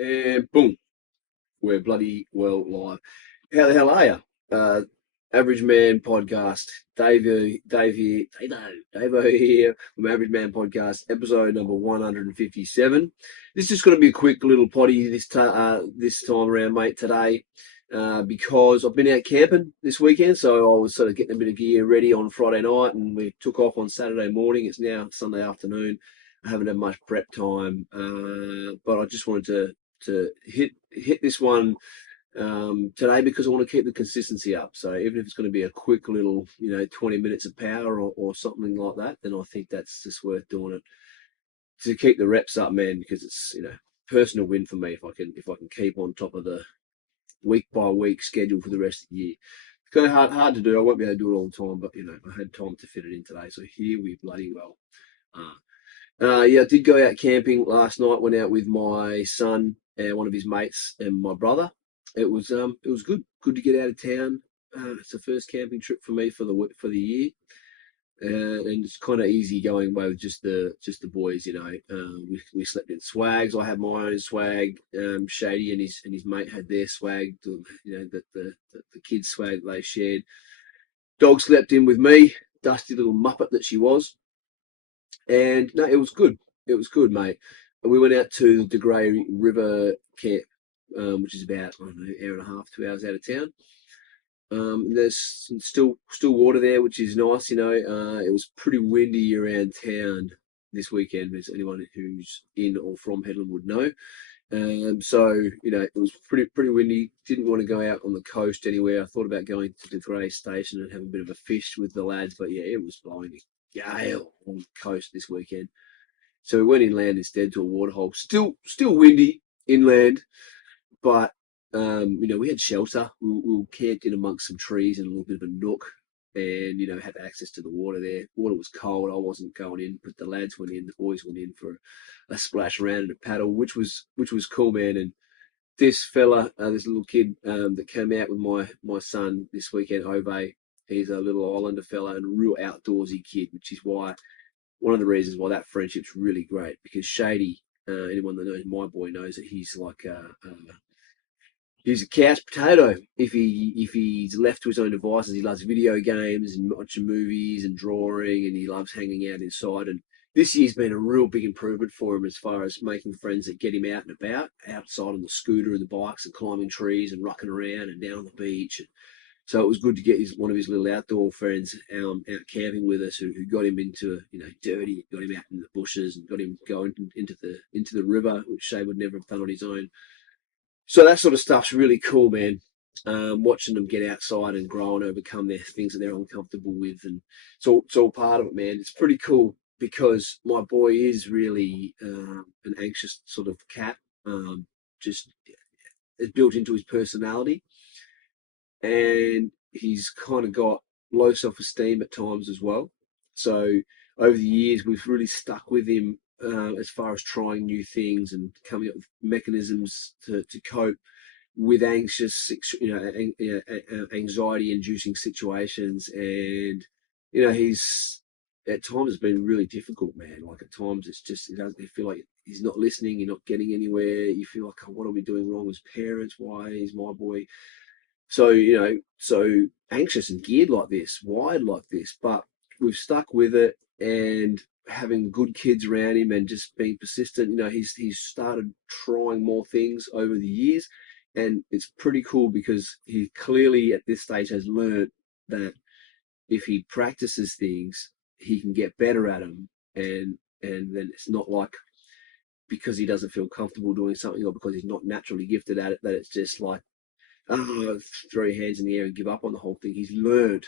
And boom, we're bloody well live. How the hell are you? Average Man Podcast. Dave here, Davo here from Average Man Podcast, episode number 157. This is just going to be a quick little potty this time around, mate, today. Because I've been out camping this weekend, so I was sort of getting a bit of gear ready on Friday night, and we took off on Saturday morning. It's now Sunday afternoon. I haven't had much prep time, but I just wanted to hit this one today because I want to keep the consistency up. So even if it's going to be a quick little, 20 minutes of power or something like that, then I think that's just worth doing it to keep the reps up, man. Because it's personal win for me if I can keep on top of the week by week schedule for the rest of the year. It's kind of hard to do. I won't be able to do it all the time, but I had time to fit it in today, so here we bloody well. Yeah, I did go out camping last night. Went out with my son and one of his mates and my brother. It was good. Good to get out of town. It's the first camping trip for me for the year, and it's kind of easy going away with just the boys. We slept in swags. I had my own swag. Shady and his mate had their swag. The kids' swag that they shared. Dog slept in with me. Dusty little muppet that she was. And no, it was good. It was good, mate. And we went out to the Grey River Camp, which is about, I don't know, hour and a half, 2 hours out of town. There's still water there, which is nice. It was pretty windy around town this weekend, as anyone who's in or from Headland would know. So it was pretty windy. Didn't want to go out on the coast anywhere. I thought about going to the Grey Station and have a bit of a fish with the lads, but yeah, it was blowing a gale on the coast this weekend. So we went inland instead to a waterhole. Still windy inland, but we had shelter. We were camped in amongst some trees and a little bit of a nook, and had access to the water there. Water was cold. I wasn't going in, but the lads went in. The boys went in for a splash around and a paddle, which was cool, man. And this fella, this little kid that came out with my son this weekend, Ove, he's a little Islander fella and a real outdoorsy kid, which is why one of the reasons why that friendship's really great. Because Shady, anyone that knows my boy knows that he's like he's a couch potato. If he's left to his own devices, he loves video games and watching movies and drawing, and he loves hanging out inside. And this year's been a real big improvement for him as far as making friends that get him out and about, outside on the scooter and the bikes and climbing trees and rocking around and down on the beach. And so it was good to get one of his little outdoor friends out camping with us who got him into dirty, got him out in the bushes and got him going into the river, which Shay would never have done on his own. So that sort of stuff's really cool, man. Watching them get outside and grow and overcome their things that they're uncomfortable with, and it's all part of it, man. It's pretty cool because my boy is really an anxious sort of cat. Just it's built into his personality, and he's kind of got low self-esteem at times as well. So over the years, we've really stuck with him as far as trying new things and coming up with mechanisms to cope with anxiety-inducing situations. And he's at times it's been really difficult, man. Like at times it's just you feel like he's not listening, you're not getting anywhere. You feel like, oh, what are we doing wrong as parents? Why is my boy so anxious and geared like this, wired like this? But we've stuck with it, and having good kids around him and just being persistent. He's started trying more things over the years, and it's pretty cool because he clearly at this stage has learned that if he practices things, he can get better at them, and then it's not like because he doesn't feel comfortable doing something or because he's not naturally gifted at it that it's just like, oh, throw your hands in the air and give up on the whole thing. He's learned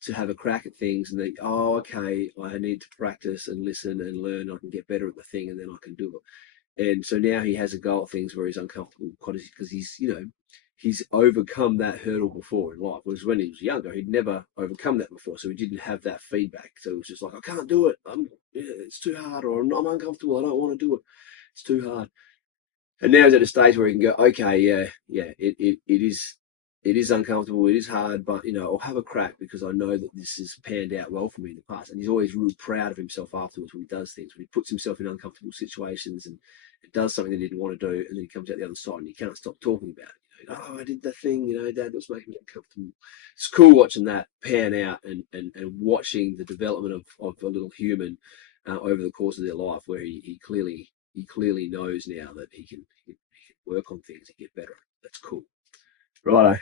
to have a crack at things and think, oh, okay, I need to practice and listen and learn. I can get better at the thing and then I can do it. And so now he has a go at things where he's uncomfortable because he's overcome that hurdle before in life. Whereas when he was younger, he'd never overcome that before. So he didn't have that feedback. So it was just like, I can't do it. It's too hard, or I'm uncomfortable. I don't want to do it. It's too hard. And now he's at a stage where he can go, okay, yeah, it is uncomfortable, it is hard, but I'll have a crack because I know that this has panned out well for me in the past. And he's always real proud of himself afterwards when he does things, when he puts himself in uncomfortable situations and it does something they didn't want to do, and then he comes out the other side and you can't stop talking about it. Oh, I did that thing, Dad was making me uncomfortable. It's cool watching that pan out and watching the development of a little human over the course of their life, where he clearly knows now that he can work on things and get better. That's cool. Righto.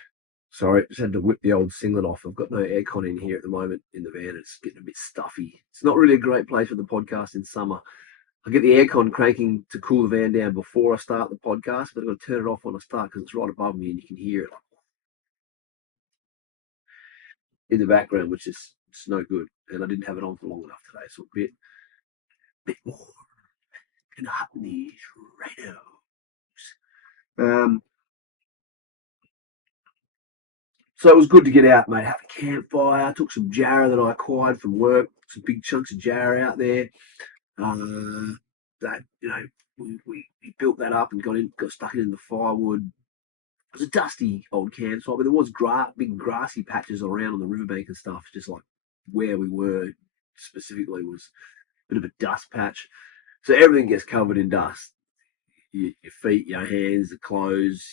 Sorry, just had to whip the old singlet off. I've got no aircon in here at the moment in the van. It's getting a bit stuffy. It's not really a great place for the podcast in summer. I get the aircon cranking to cool the van down before I start the podcast, but I've got to turn it off when I start because it's right above me and you can hear it in the background, which is it's no good. And I didn't have it on for long enough today, so a bit more gonna happen these right now. So it was good to get out, mate. Have a campfire. I took some jarrah that I acquired from work, some big chunks of jarrah out there. That we built that up and got stuck in the firewood. It was a dusty old campsite, but there was big grassy patches around on the riverbank and stuff. Just like where we were specifically was a bit of a dust patch, so everything gets covered in dust. Your feet, your hands, the clothes,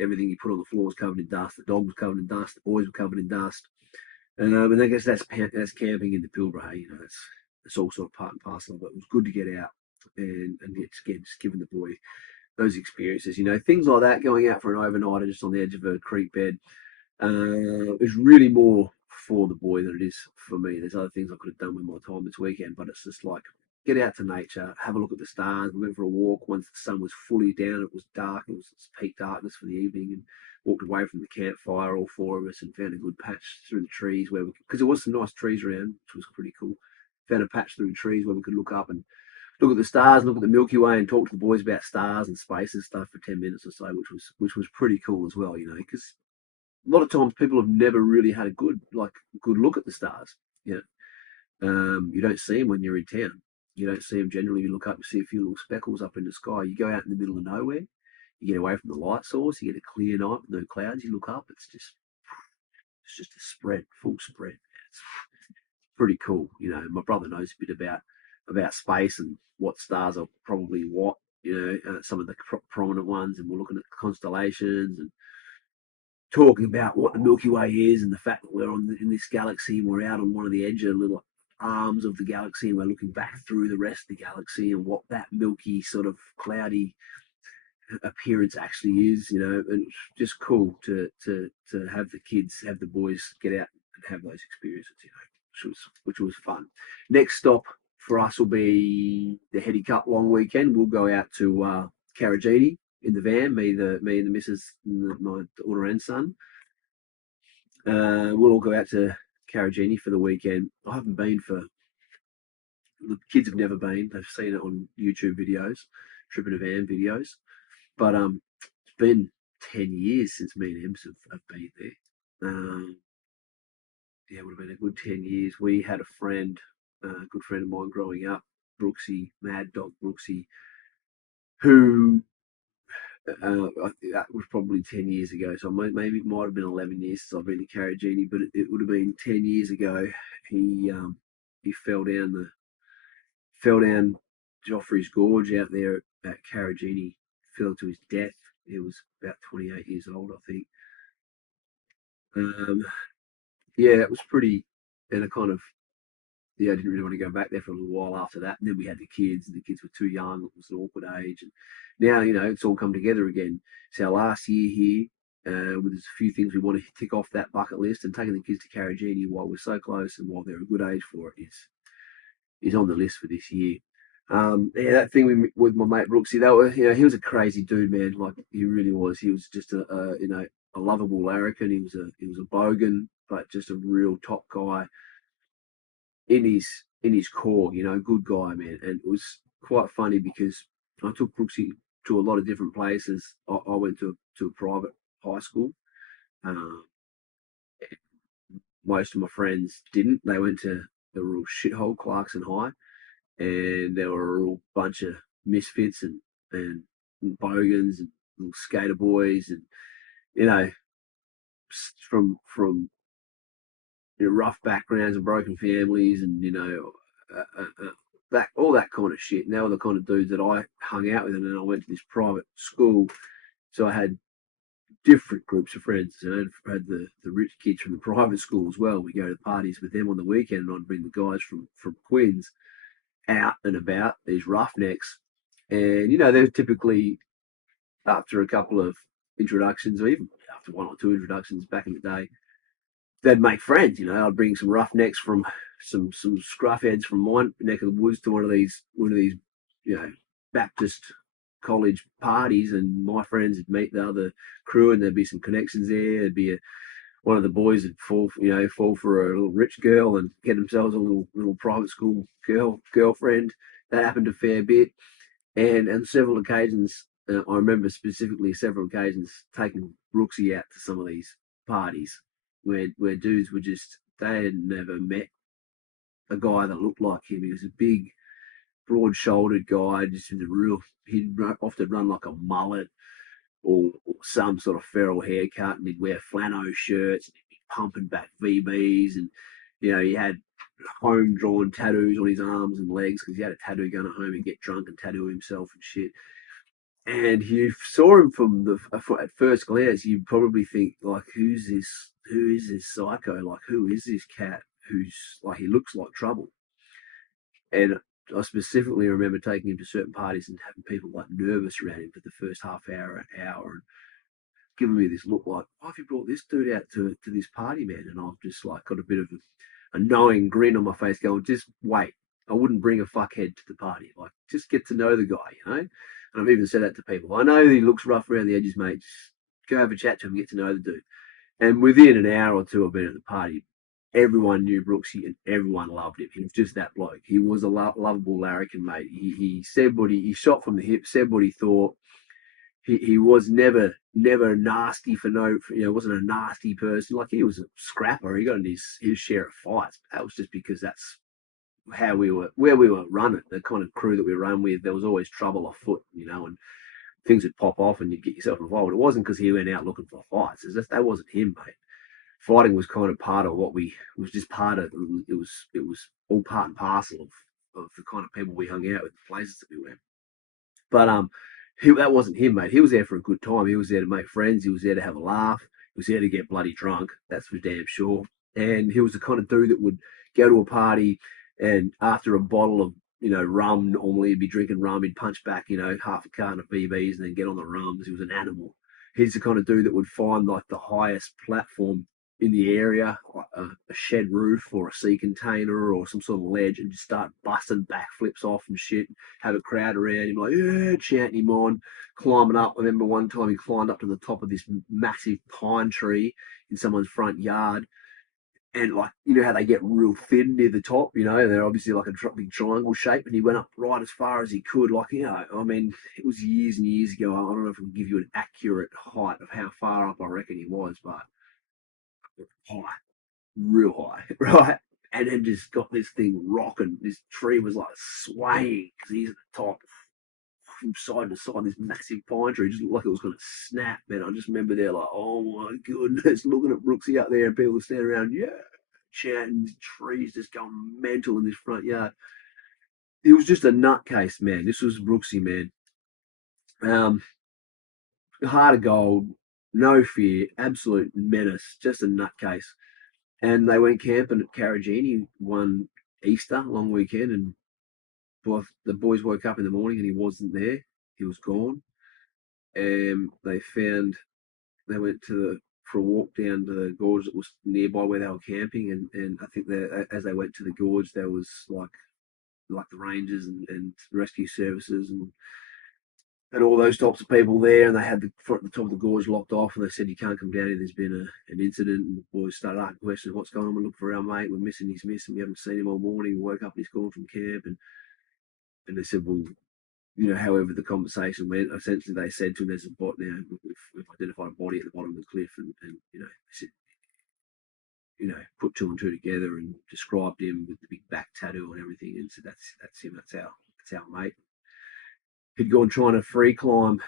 everything you put on the floor was covered in dust. The dog was covered in dust. The boys were covered in dust. And I guess that's camping in the Pilbara. Hey, it's all sort of part and parcel. But it was good to get out and just giving the boy those experiences. Things like that, going out for an overnighter just on the edge of a creek bed, is really more for the boy than it is for me. There's other things I could have done with my time this weekend, but it's just like get out to nature, have a look at the stars. We went for a walk once the sun was fully down. It was dark. It was peak darkness for the evening, and walked away from the campfire, all four of us, and found a good patch through the trees because there was some nice trees around, which was pretty cool. Found a patch through the trees where we could look up and look at the stars, look at the Milky Way, and talk to the boys about stars and space and stuff for 10 minutes or so, which was pretty cool as well. Because a lot of times people have never really had a good look at the stars. You don't see them when you're in town. You don't see them generally. You look up and see a few little speckles up in the sky. You go out in the middle of nowhere. You get away from the light source. You get a clear night with no clouds. You look up. It's just a spread, full spread. It's pretty cool. My brother knows a bit about space and what stars are probably what. Some of the prominent ones, and we're looking at constellations and talking about what the Milky Way is and the fact that we're in this galaxy and we're out on one of the edge of little arms of the galaxy and we're looking back through the rest of the galaxy and what that milky sort of cloudy appearance actually is, and it's just cool to have the boys get out and have those experiences, which was fun. Next stop for us will be the Heady Cup long weekend. We'll go out to Karijini in the van, me and the missus, and my daughter and son. We'll all go out to Karijini for the weekend. I haven't been the kids have never been. They've seen it on YouTube videos, trip in a van videos. But it's been 10 years since me and Ems have been there. It would have been a good 10 years. We had a friend, a good friend of mine growing up, Brooksy, Mad Dog Brooksy, who that was probably 10 years ago. So maybe it might have been 11 years since I've been to Karijini, but it would have been 10 years ago. He fell down Joffrey's Gorge out there at Karijini, fell to his death. He was about 28 years old, I think. It was pretty, and I didn't really want to go back there for a little while after that. And then we had the kids, and the kids were too young. It was an awkward age. And now, it's all come together again. It's our last year here. There's a few things we want to tick off that bucket list, and taking the kids to Karijini while we're so close and while they're a good age for it is on the list for this year. That thing with my mate Brooksy, he was a crazy dude, man. Like he really was. He was just a lovable larrikin. He was a bogan, but just a real top guy in his core. Good guy, man. And it was quite funny because I took Brooksy to a lot of different places. I went to a private high school. Most of my friends didn't. They went to the real shithole, Clarkson High, and there were a real bunch of misfits and bogans and little skater boys, and from rough backgrounds and broken families, and all that kind of shit. And they were the kind of dudes that I hung out with. And then I went to this private school, so I had different groups of friends. I had the rich kids from the private school as well. We go to parties with them on the weekend, and I'd bring the guys from Queens out and about, these roughnecks. And, they're typically, after a couple of introductions, or even after one or two introductions back in the day, they'd make friends. I'd bring some roughnecks from some scruff heads from my neck of the woods to one of these Baptist college parties, and my friends would meet the other crew, and there'd be some connections there. There'd be one of the boys would fall for a little rich girl and get themselves a little private school girlfriend. That happened a fair bit, and several occasions. I remember specifically several occasions taking Brooksy out to some of these parties where dudes were just, they had never met a guy that looked like him. He was a big, broad-shouldered guy, just in the real. He'd often run like a mullet or some sort of feral haircut, and he'd wear flannel shirts, and he'd be pumping back VBs, and he had home-drawn tattoos on his arms and legs because he had a tattoo gun at home and get drunk and tattoo himself and shit. And you saw him at first glance, you'd probably think, like, who is this psycho? Like, who is this cat who's like, he looks like trouble? And I specifically remember taking him to certain parties and having people like nervous around him for the first half hour, and giving me this look like, why have you brought this dude out to this party, man? And I've just like got a bit of a knowing grin on my face going, just wait. I wouldn't bring a fuckhead to the party. Like, just get to know the guy, And I've even said that to people. I know he looks rough around the edges, mate. Just go have a chat to him, get to know the dude. And within an hour or two of being at the party, everyone knew Brooksy and everyone loved him. He was just that bloke. He was a lovable larrikin, mate. He said he shot from the hip, said what he thought. He was never nasty wasn't a nasty person. Like, he was a scrapper. He got in his share of fights. But that was just because that's where we were running, the kind of crew that we run with. There was always trouble afoot, and things would pop off and you'd get yourself involved. It wasn't because he went out looking for fights. That wasn't him, mate. Fighting was kind of part of what was just part of it. Was all part and parcel of the kind of people we hung out with, the places that we went. But that wasn't him, mate. He was there for a good time. He was there to make friends. He was there to have a laugh. He was there to get bloody drunk. That's for damn sure. And he was the kind of dude that would go to a party, and after a bottle of rum, normally he'd be drinking rum, he'd punch back half a carton of BBs and then get on the rums. He was an animal. He's the kind of dude that would find like the highest platform in the area, like a shed roof or a sea container or some sort of ledge, and just start busting backflips off and shit. Have a crowd around him, like, yeah, chanting him on, climbing up. I remember one time he climbed up to the top of this massive pine tree in someone's front yard. And like, how they get real thin near the top, they're obviously like a big triangle shape, and he went up right as far as he could. Like, I mean, it was years and years ago. I don't know if I can give you an accurate height of how far up I reckon he was, but high, real high, right? And then just got this thing rocking. This tree was like swaying because he's at the top, from side to side. This massive pine tree just looked like it was going to snap, man. I just remember they're like, oh my goodness, looking at Brooksy up there, and people standing around, yeah, chatting, trees just going mental in this front yard. It was just a nutcase, man. This was Brooksy, man. Heart of gold, no fear, absolute menace, just a nutcase. And they went camping at Carragini one Easter long weekend, and the boys woke up in the morning and he wasn't there. He was gone. And they went for a walk down to the gorge that was nearby where they were camping, and I think that as they went to the gorge, there was like the rangers and rescue services and all those types of people there, and they had the top of the gorge locked off, and they said, you can't come down here, there's been an incident. And the boys started asking questions, what's going on? We look for our mate, we're missing, he's missing, we haven't seen him all morning. We woke up and he's gone from camp. And they said, well, however the conversation went, essentially they said to him, there's a bot now, we've identified a body at the bottom of the cliff, and they said, put two and two together and described him with the big back tattoo and everything, and said, that's him, that's our mate. He'd gone trying to free climb.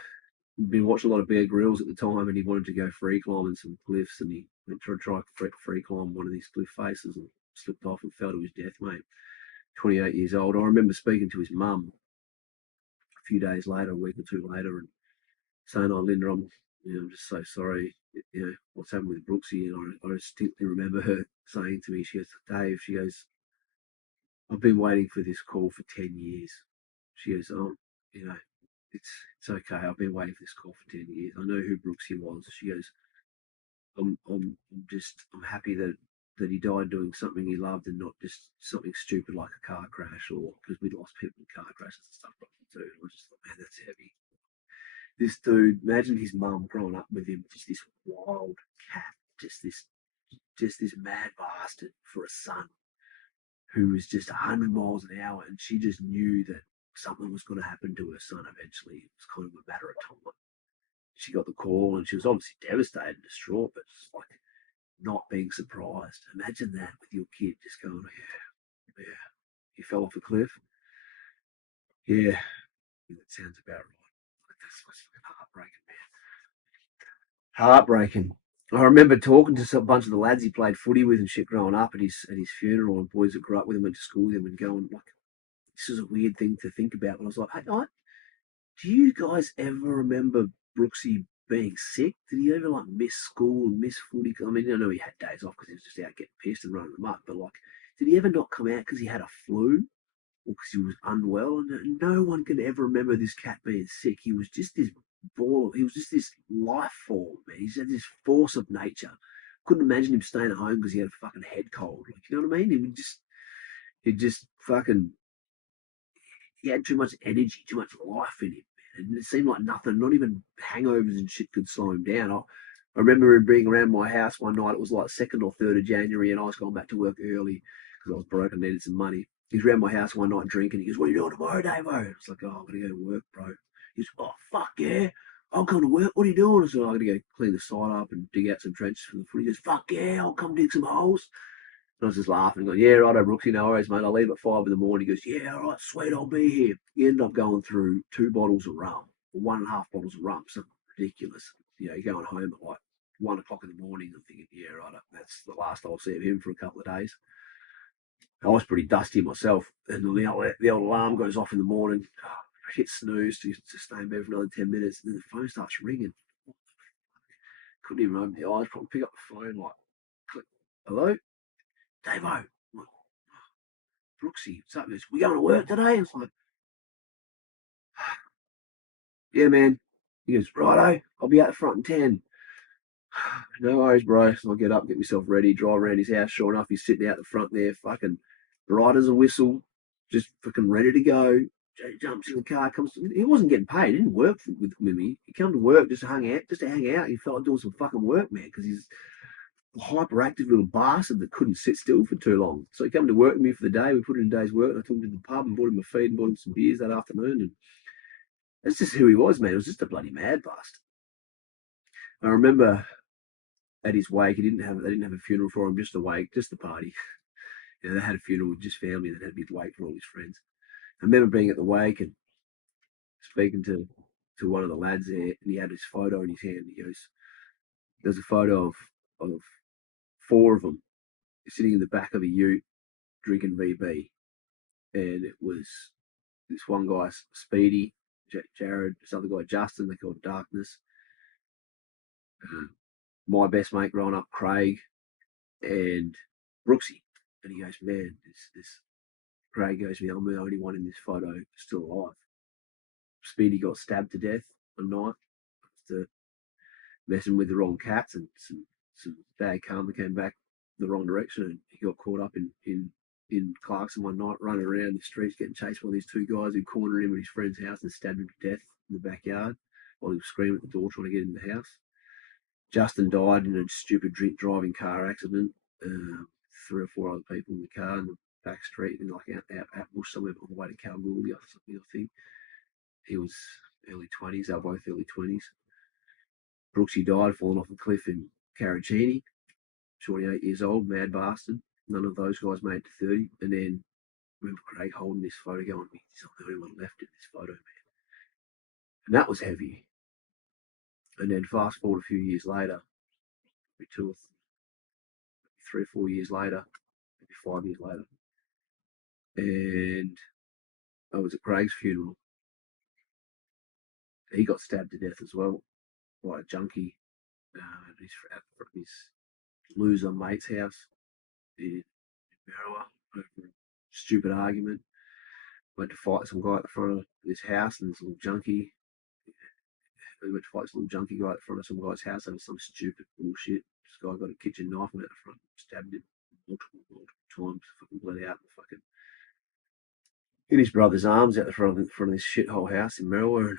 He'd been watching a lot of Bear Grylls at the time, and he wanted to go free climbing some cliffs, and he went to try free climb one of these cliff faces and slipped off and fell to his death, mate. 28 years old. I remember speaking to his mum a few days later, a week or two later, and saying, "Oh, Linda, I'm just so sorry. What's happened with Brooksy?" And I distinctly remember her saying to me, she goes, "Dave," she goes, "I've been waiting for this call for 10 years." She goes, "Oh, you know, it's okay. I've been waiting for this call for 10 years. I know who Brooksy was." She goes, I'm happy that he died doing something he loved and not just something stupid like a car crash, or because we'd lost people in car crashes and stuff like that too. And I just thought, man, that's heavy. This dude, imagine his mum growing up with him, just this wild cat, just this mad bastard for a son who was just 100 miles an hour, and she just knew that something was going to happen to her son eventually. It was kind of a matter of time. She got the call, and she was obviously devastated and distraught, but just like not being surprised. Imagine that with your kid just going, yeah, he fell off a cliff. Yeah, that sounds about right. That's heartbreaking, man. Heartbreaking. I remember talking to a bunch of the lads he played footy with and shit growing up at his funeral, and boys that grew up with him, went to school with him, and going like, this is a weird thing to think about. But I was like, hey, do you guys ever remember Brooksy being sick? Did he ever like miss school and miss footy? I mean, I know he had days off because he was just out getting pissed and running them up, but like, did he ever not come out because he had a flu or because he was unwell? And no one can ever remember this cat being sick. He was just this ball. He was just this life form, man. He's had this force of nature. Couldn't imagine him staying at home because he had a fucking head cold. Like, you know what I mean? He just fucking, he had too much energy, too much life in him. And it seemed like nothing, not even hangovers and shit could slow him down. I remember him being around my house one night. It was like 2nd or 3rd of January, and I was going back to work early because I was broke and needed some money. He was around my house one night drinking. He goes, "What are you doing tomorrow, Davo?" I was like, "Oh, I'm going to go to work, bro." He goes, "Oh, fuck yeah. I'll come to work. What are you doing?" I said, "I'm going to go clean the side up and dig out some trenches for the footy." He goes, "Fuck yeah, I'll come dig some holes." And I was just laughing, going, "Yeah, right, Brooksy, no worries, mate. I'll leave at 5 in the morning." He goes, "Yeah, all right, sweet, I'll be here." He ended up going through 2 bottles of rum, or 1.5 bottles of rum, something ridiculous. You're going home at like 1 o'clock in the morning. I'm thinking, yeah, right, that's the last I'll see of him for a couple of days. I was pretty dusty myself, and the old alarm goes off in the morning. I hit snooze to stay in bed for another 10 minutes, and then the phone starts ringing. Couldn't even open the eyes, probably pick up the phone, like, click, "Hello? Davo." "Brooksy, what's up?" He goes, "We going to work today?" It's like, "Yeah, man." He goes, "Righto, I'll be out the front in 10. No worries, bro. So I get up, get myself ready, drive around his house. Sure enough, he's sitting out the front there, fucking bright as a whistle, just fucking ready to go. Jumps in the car, comes. He wasn't getting paid. He didn't work with me. He come to work just to hang out. He felt like doing some fucking work, man, because he's a hyperactive little bastard that couldn't sit still for too long. So he came to work with me for the day. We put in a day's work, and I took him to the pub and bought him a feed and bought him some beers that afternoon. And that's just who he was, man. It was just a bloody mad bastard. I remember at his wake, they didn't have a funeral for him, just a wake, just the party. They had a funeral with just family, and had a big wake for all his friends. I remember being at the wake and speaking to one of the lads there, and he had his photo in his hand. He goes, "There's a photo of 4 of them sitting in the back of a ute drinking VB," and it was this one guy, Speedy, Jared, this other guy, Justin, they called Darkness, my best mate growing up, Craig, and Brooksy. And he goes, "Man, this Craig goes, "Me, I'm the only one in this photo still alive." Speedy got stabbed to death one night after messing with the wrong cats, and some bad karma came back the wrong direction, and he got caught up in Clarkson one night, running around the streets, getting chased by these 2 guys who cornered him at his friend's house and stabbed him to death in the backyard while he was screaming at the door trying to get in the house. Justin died in a stupid drink driving car accident. 3 or 4 other people in the car in the back street, and like out bush somewhere on the way to Kalgoorlie or something, I think. He was early 20s, they were both early 20s. Brooksy died falling off a cliff in Carragini, 28 years old, mad bastard. None of those guys made it to 30. And then I remember Craig holding this photo going, "He's not the only one left in this photo, man." And that was heavy. And then fast forward a few years later, maybe 3 or 4 years later, maybe 5 years later, and I was at Craig's funeral. He got stabbed to death as well by a junkie at his loser mate's house in Marrowa over a stupid argument. Went to fight some guy at the front of this house, and this little junkie. We went to fight this little junkie guy at the front of some guy's house over some stupid bullshit. This guy got a kitchen knife and out the front, stabbed him multiple times, fucking bled out, and fucking in his brother's arms out the front of this shithole house in Marrowa. And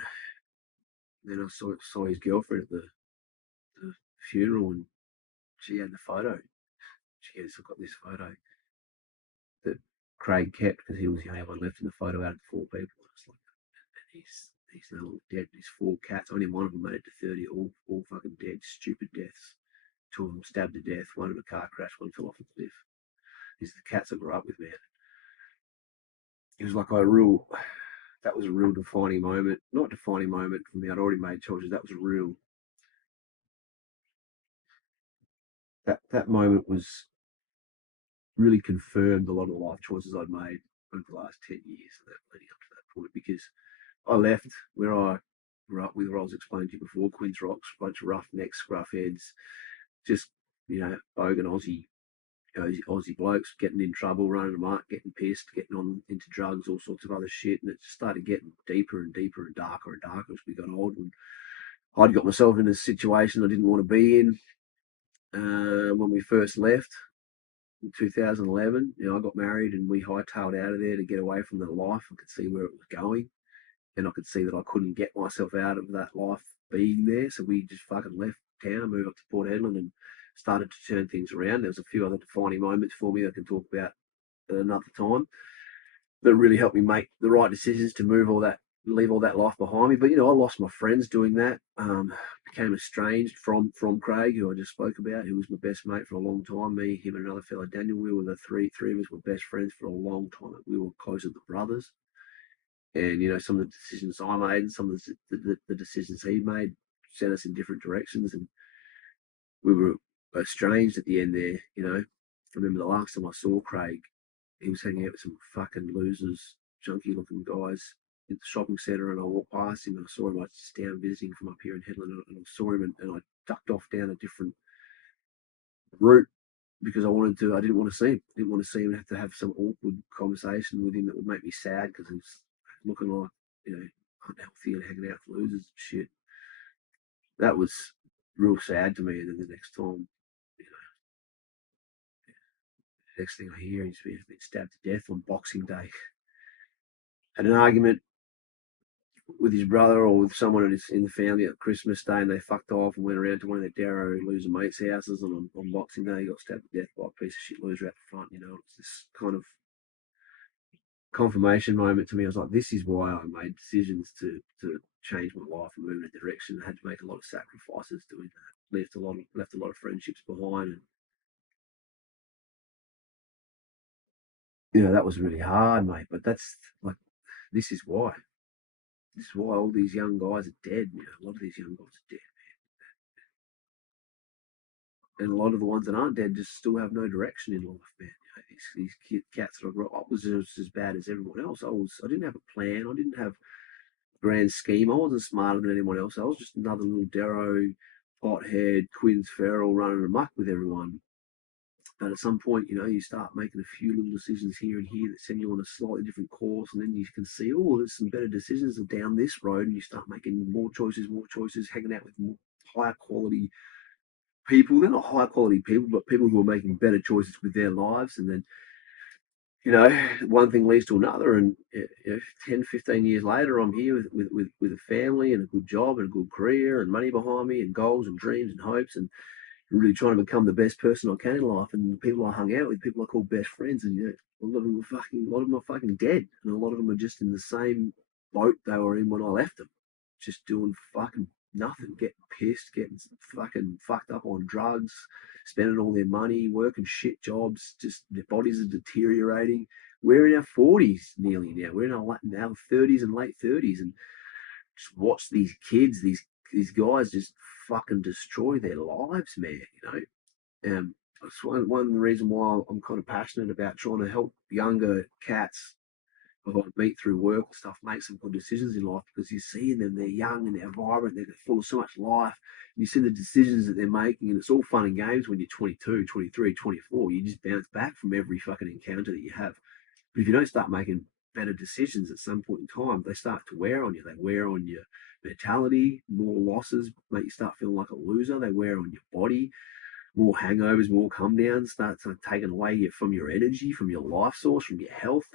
then I saw his girlfriend at the funeral, and she had the photo. She has got this photo that Craig kept because he was the only one left in the photo out of the 4 people. And it's like, and he's now all dead. These 4 cats, only one of them made it to 30, all fucking dead, stupid deaths. 2 of them stabbed to death, one in a car crash, one fell off a cliff. These are the cats I grew up with, man. It was like that was a real defining moment. Not defining moment for me, I'd already made choices. That was real. That moment was really confirmed a lot of the life choices I'd made over the last 10 years leading up to that point, because I left where I grew up with, where I was explaining to you before, Quinns Rocks, a bunch of roughnecks, scruffheads, just, bogan Aussie blokes getting in trouble, running amok, getting pissed, getting on into drugs, all sorts of other shit, and it just started getting deeper and deeper and darker as we got older. And I'd got myself in a situation I didn't want to be in when we first left in 2011. I got married and we hightailed out of there to get away from that life. I could see where it was going, and I could see that I couldn't get myself out of that life being there. So we just fucking left town, moved up to Port Hedland, and started to turn things around. There was a few other defining moments for me that I can talk about at another time that really helped me make the right decisions to leave all that life behind me. But I lost my friends doing that. Became estranged from Craig, who I just spoke about, who was my best mate for a long time. Me, him, and another fellow, Daniel. We were the three of us were best friends for a long time. We were closer than brothers. And some of the decisions I made and some of the decisions he made sent us in different directions, and we were estranged at the end there. I remember the last time I saw Craig, he was hanging out with some fucking losers, junky looking guys at the shopping centre, and I walked past him and I saw him. I was just down visiting from up here in Hedland, and I saw him, and I ducked off down a different route because I didn't want to see him. I didn't want to see him and have to have some awkward conversation with him that would make me sad because he was looking like, unhealthy and hanging out with losers and shit. That was real sad to me. And then the next time, next thing I hear, he's been stabbed to death on Boxing Day. Had an argument with his brother or with someone in the family at Christmas Day, and they fucked off and went around to one of their Darrow loser mates' houses. And on Boxing Day, he got stabbed to death by a piece of shit loser out the front. It's this kind of confirmation moment to me. I was like, this is why I made decisions to change my life and move in a direction. I had to make a lot of sacrifices doing that. Left a lot of friendships behind, and that was really hard, mate. But that's like, this is why. This is why all these young guys are dead. A lot of these young guys are dead, man. And a lot of the ones that aren't dead just still have no direction in life, man. These cats that I grew up was just as bad as everyone else. I didn't have a plan. I didn't have a grand scheme. I wasn't smarter than anyone else. I was just another little Darrow, pothead, Quinns feral running amok with everyone. But at some point, you start making a few little decisions here and here that send you on a slightly different course, and then you can see, there's some better decisions down this road, and you start making more choices, hanging out with more higher quality people. They're not high quality people, but people who are making better choices with their lives. And then, one thing leads to another, and 10, 15 years later, I'm here with a family and a good job and a good career and money behind me and goals and dreams and hopes, and really trying to become the best person I can in life. And the people I hung out with, people I call best friends, and a lot of them are fucking dead, and a lot of them are just in the same boat they were in when I left them, just doing fucking nothing, getting pissed, getting fucking fucked up on drugs, spending all their money, working shit jobs, just their bodies are deteriorating. We're in our 40s nearly now. We're in our 30s and late 30s, and just watch these kids, these guys just fucking destroy their lives, man. That's one reason why I'm kind of passionate about trying to help younger cats who I meet through work and stuff make some good decisions in life, because you see them, they're young and they're vibrant, they're full of so much life. And you see the decisions that they're making, and it's all fun and games when you're 22, 23, 24. You just bounce back from every fucking encounter that you have. But if you don't start making better decisions at some point in time, they start to wear on you. They wear on your mentality. More losses make you start feeling like a loser. They wear on your body. More hangovers, more come downs, start taking away from your energy, from your life source, from your health.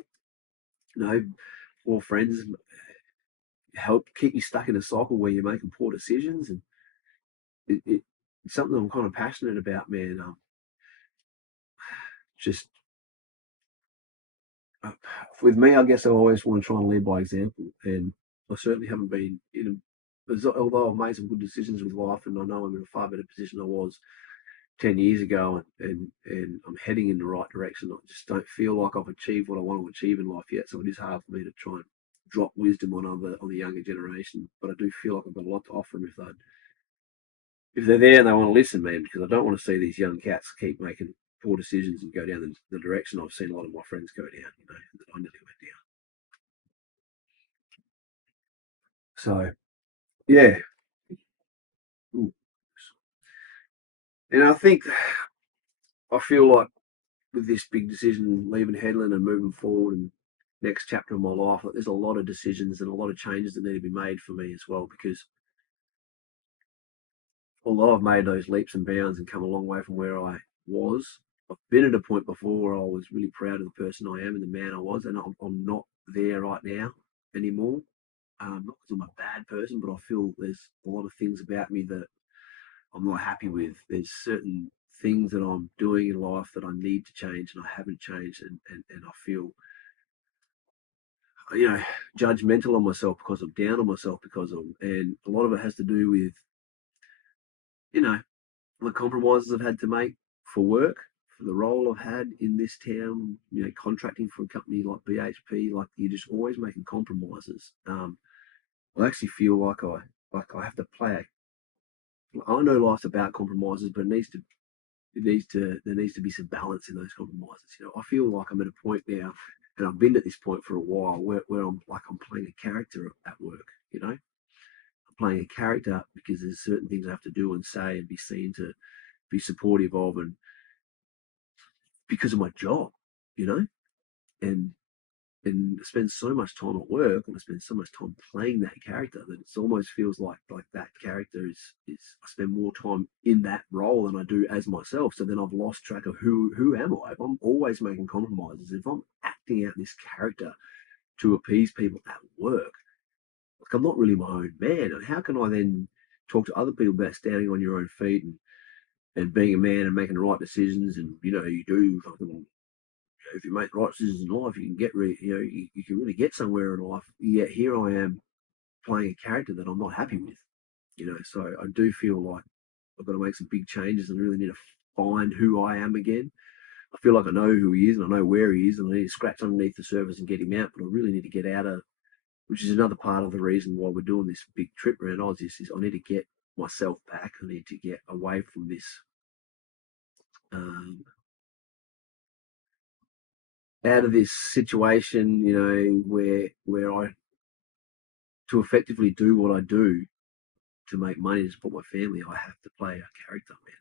You know, more friends help keep you stuck in a cycle where you're making poor decisions, and it's something I'm kind of passionate about, man. Just with me, I guess I always want to try and lead by example, and I certainly haven't been in. Although I've made some good decisions with life, and I know I'm in a far better position than I was 10 years ago, and I'm heading in the right direction. I just don't feel like I've achieved what I want to achieve in life yet. So it is hard for me to try and drop wisdom on the younger generation. But I do feel like I've got a lot to offer them if they're there and they want to listen, man. Because I don't want to see these young cats keep making poor decisions and go down the direction I've seen a lot of my friends go down. That I nearly went down. So yeah. And I think I feel like with this big decision, leaving Headland and moving forward and next chapter of my life, like, there's a lot of decisions and a lot of changes that need to be made for me as well. Because although I've made those leaps and bounds and come a long way from where I was, I've been at a point before where I was really proud of the person I am and the man I was, and I'm not there right now anymore. Not because I'm a bad person, but I feel there's a lot of things about me that I'm not happy with. There's certain things that I'm doing in life that I need to change and I haven't changed, and I feel, judgmental on myself because I'm down on myself because of them. And a lot of it has to do with, you know, the compromises I've had to make for work, for the role I've had in this town, contracting for a company like BHP. Like, you're just always making compromises. I actually feel like I have to play. I know life's about compromises, but there needs to be some balance in those compromises. I feel like I'm at a point now, and I've been at this point for a while, where I'm playing a character at work. I'm playing a character because there's certain things I have to do and say and be seen to be supportive of, and because of my job, you know, and I spend so much time at work and I spend so much time playing that character that it almost feels like that character is I spend more time in that role than I do as myself. So then I've lost track of who am I. If I'm always making compromises, if I'm acting out this character to appease people at work, like, I'm not really my own man. And how can I then talk to other people about standing on your own feet and being a man and making the right decisions? And you do fucking, if you make the right decisions in life, you can you can really get somewhere in life. Yet here I am playing a character that I'm not happy with. So I do feel like I've got to make some big changes and really need to find who I am again. I feel like I know who he is and I know where he is, and I need to scratch underneath the surface and get him out. But I really need to get out of, which is another part of the reason why we're doing this big trip around Oz, is I need to get myself back. I need to get away from this, um, out of this situation, where I, to effectively do what I do to make money to support my family, I have to play a character, man.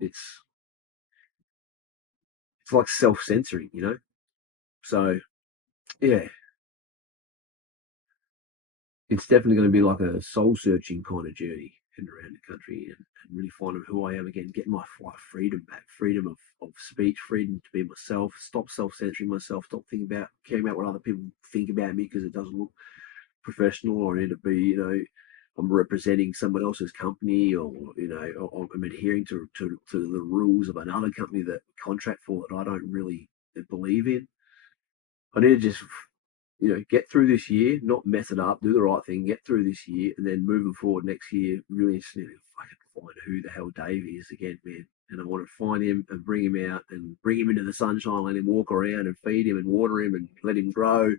It's it's like self-censoring. So yeah, it's definitely going to be like a soul-searching kind of journey, heading around the country and really finding who I am again, getting my freedom back, freedom of speech, freedom to be myself, stop self-censoring myself, stop caring about what other people think about me because it doesn't look professional, or I need to be, I'm representing someone else's company, or or I'm adhering to the rules of another company that contract for that I don't really believe in. I need to just get through this year, not mess it up, do the right thing, get through this year, and then moving forward next year, really just need to fucking find who the hell Dave is again, man. And I want to find him and bring him out and bring him into the sunshine, let him walk around and feed him and water him and let him grow.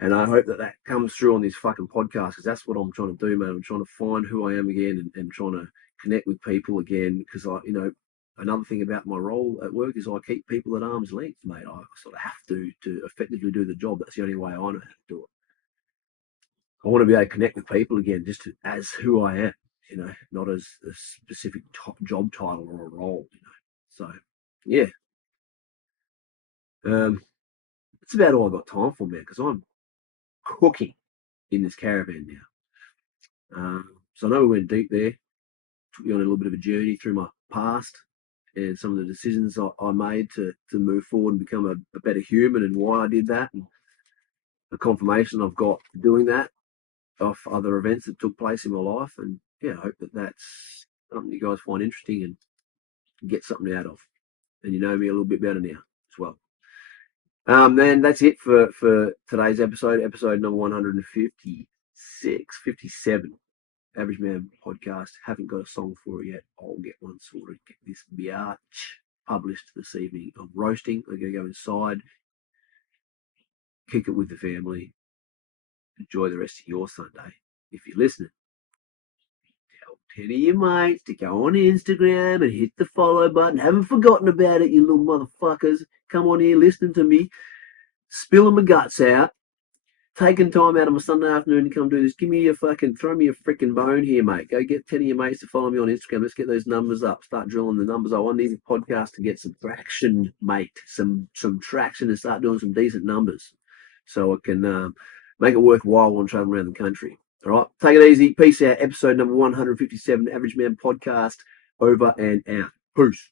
And I hope that comes through on this fucking podcast, because that's what I'm trying to do, man. I'm trying to find who I am again, and trying to connect with people again, because another thing about my role at work is I keep people at arm's length, mate. I sort of have to effectively do the job. That's the only way I know how to do it. I want to be able to connect with people again, just as who I am, not as a specific job title or a role, So, yeah, that's about all I've got time for, man, because I'm cooking in this caravan now. So I know we went deep there, took you on a little bit of a journey through my past and some of the decisions I made to move forward and become a better human and why I did that, and the confirmation I've got doing that off other events that took place in my life. And yeah, I hope that's something you guys find interesting and get something out of. And you know me a little bit better now as well. Then that's it for today's episode number 156, 57. Average Man Podcast. Haven't got a song for it yet. I'll get one sorted. Get this biatch published this evening. I'm roasting. I'm going to go inside, kick it with the family, enjoy the rest of your Sunday. If you're listening, tell 10 of your mates to go on Instagram and hit the follow button. Haven't forgotten about it, you little motherfuckers. Come on here, listening to me, spilling my guts out, taking time out of my Sunday afternoon to come do this. Throw me a freaking bone here, mate. Go get 10 of your mates to follow me on Instagram. Let's get those numbers up. Start drilling the numbers. I want these podcasts to get some traction, mate. Some traction and start doing some decent numbers so it can make it worthwhile when traveling around the country. All right. Take it easy. Peace out. Episode number 157, Average Man Podcast. Over and out. Peace.